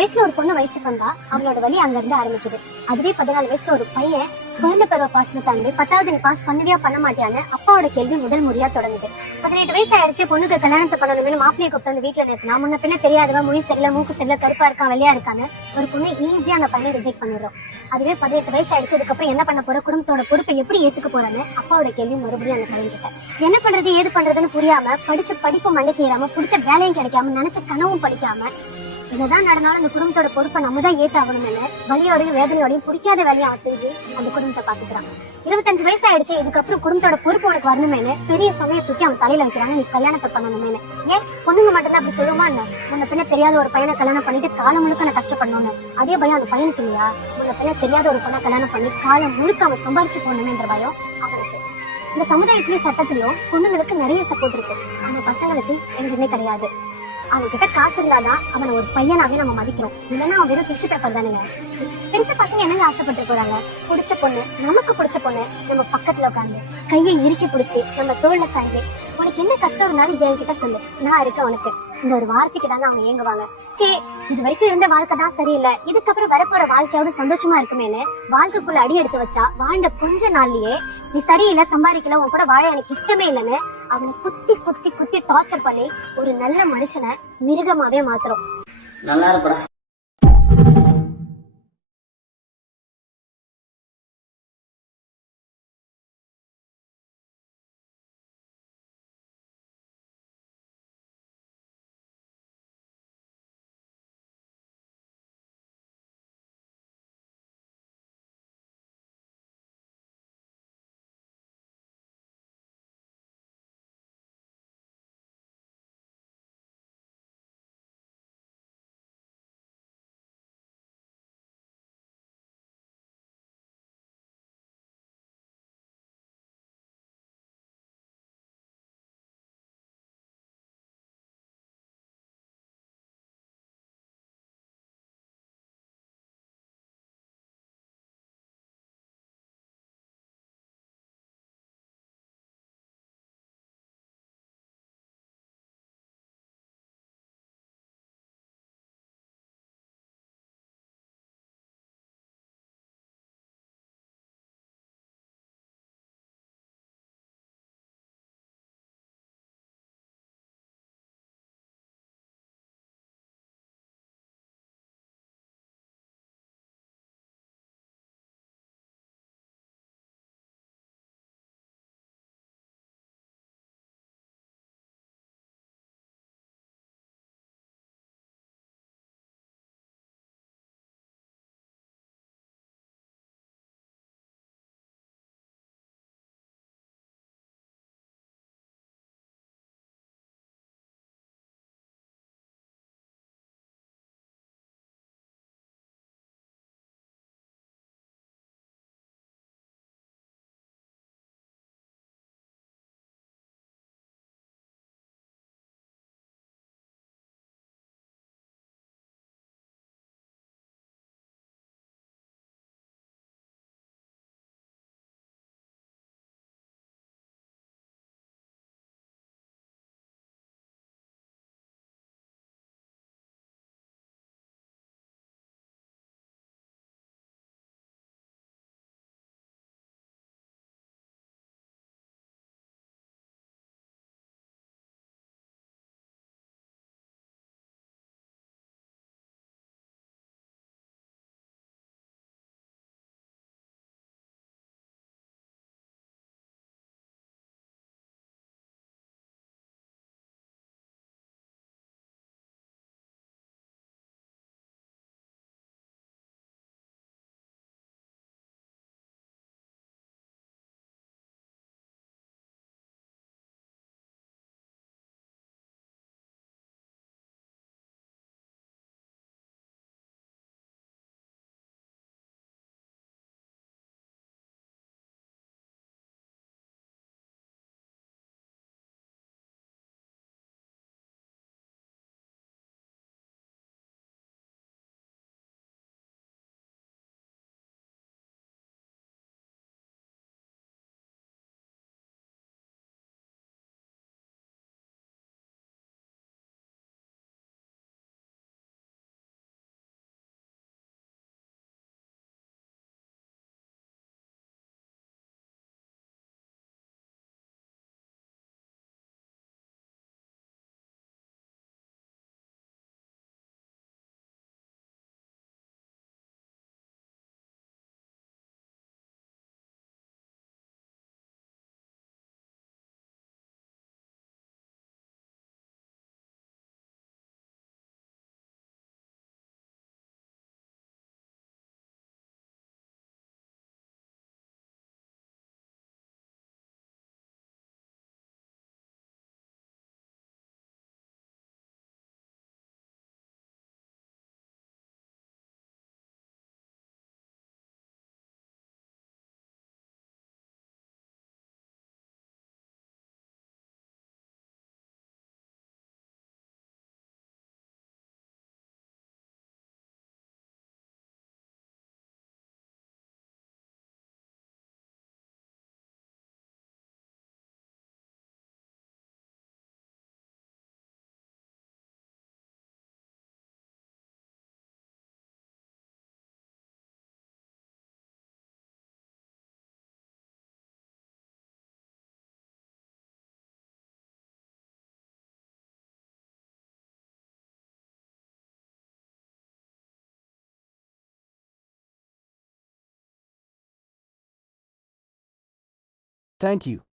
வயசுல ஒரு பொண்ணு வயசுக்கு வந்தா அவளோட வழி அங்க இருந்து ஆரம்பிக்குது. அதுவே 14 வயசுல ஒரு பையன் குழந்தை பருவ பாசத்தை தாண்டி 10வது நீ பாஸ் பண்ணுவியா பண்ண மாட்டியான்னு அப்பாவோட கேள்வி முதல் முறையா தொடங்குது. 18 வயசு ஆயிடுச்சு, பொண்ணுக்கு கல்யாணத்தை பண்ணணும்னு மாப்பிள்ளையை கூப்பிட்டு வந்து வீட்டுல நிறுத்தினா முன்ன பின்ன தெரியாதவா மொழி சரியில்லை, மூக்கு சரியில்லை, கருப்பா இருக்கான், வெள்ளையா இருக்கான்னு ஒரு பொண்ணு ஈஸியா அந்த பையனை ரிஜெக்ட் பண்ணிடுறோம். அதுவே 18 வயசு ஆயிடுச்சு, அதுக்கப்புறம் என்ன பண்ண போற, குடும்பத்தோட பொறுப்பை எப்படி ஏத்துக்க போறான்னு அப்பாவோட கேள்வி மறுபடியும் அந்த பையன் கிட்ட. என்ன பண்றது ஏது பண்றதுன்னு புரியாம, படிச்ச படிப்பு மண்டைக்கு ஏறாம, பிடிச்ச வேலையும் கிடைக்காம, நினைச்ச கனவும் படிக்காம, என்னதான் நடந்தாலும் அந்த குடும்பத்தோட பொறுப்பை நம்ம தான் ஏத்தாகணும்னு வலியோடையும் வேதனையோடையும் பிடிக்காத வேலையை அவன் செஞ்சு அந்த குடும்பத்தை பாத்துக்கிறான். 25 வயசு ஆயிடுச்சு, இதுக்கப்புறம் குடும்பத்தோட பொறுப்பு உனக்கு வரணுமேனு பெரிய சுமையை தூக்கி அவன் தலையில வைக்கிறாங்க, நீ கல்யாணத்தை பண்ணணுமேனு. ஏன் பொண்ணுங்க மட்டும்தான் அப்படி சொல்லுமா என்ன? முன்ன பின்ன தெரியாத ஒரு பையனை கல்யாணம் பண்ணிட்டு காலம் முழுக்க நான் கஷ்டப்படணும்னு அதே பயம் அந்த பையனுக்கு இல்லையா? முன்ன பின்ன தெரியாத ஒரு பொண்ணை கல்யாணம் பண்ணி காலம் முழுக்க அவன் சம்பாரிச்சு போடணும்ன்ற பயம் அவனுக்கு. இந்த சமுதாயத்திலயும் சட்டத்திலயும் பொண்ணுங்களுக்கு நிறைய சப்போர்ட் இருக்கு, அந்த பசங்களுக்கு எதுவுமே கிடையாது. அவன் கிட்ட காசு இருந்தாதான் அவனை ஒரு பையனாவே நம்ம மதிக்கிறோம், இல்லைன்னா அவன் வெறும் டிஷ்யூ பேப்பர் தானுங்க. பெருசா பசங்க என்னங்க ஆசைப்பட்டு போறாங்க? பிடிச்ச பொண்ணு, நமக்கு பிடிச்ச பொண்ணு நம்ம பக்கத்துல உட்காந்து கையை இறுக்கி பிடிச்சி நம்ம தோல்ல சாஞ்சு உனக்கு என்ன கஷ்டம் இருந்தாலும் என்கிட்ட சொல்லு, நான் இருக்கேன் உனக்கு, இந்த ஒரு வார்த்தைக்கு தாங்க அவங்க ஏங்குவாங்க. இது வரைக்கும் இருந்த வாழ்க்கை தான் சரியில்லை, இதுக்கப்புறம் வரப்போற வாழ்க்கையாவது சந்தோஷமா இருக்குமேனு வாழ்க்கைக்குள்ள அடி எடுத்து வச்சா வாழ்ந்த கொஞ்ச நாள்லயே நீ சரியில்லை, சம்பாதிக்கல, உன் கூட வாழ எனக்கு இஷ்டமே இல்லைன்னு அவனை குத்தி குத்தி குத்தி டார்ச்சர் பண்ணி ஒரு நல்ல மனுஷனை மிருகமாவே மாத்துறோம். நல்லா இருப்பா. Thank you.